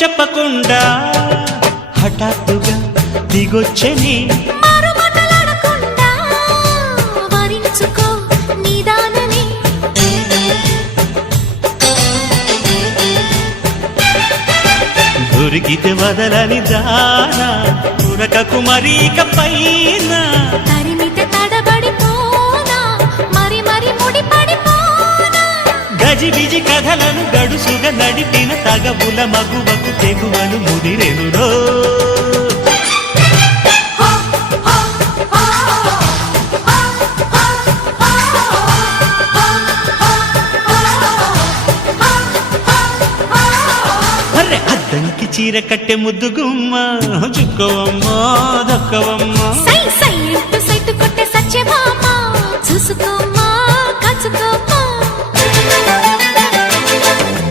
చెప్పకుండా హఠాత్తుగా దిగొచ్చని దొరికితే వదలని దానా ఉరకకు మరీక పైన తరిమితే తడబడిపోనా మరి మరి ముడిపడిపోనా గజిబిజి కథలను గడుసుగా నడిపిన తగవుల మగువకు తెగువను ముదిరెనురో అద్దంకి చీర కట్టె ముద్దు గుమ్మ చుక్కవమ్మ దక్కవమ్మ సై సై సైటు కొట్టే సత్యభామ చూసుకోమ్మ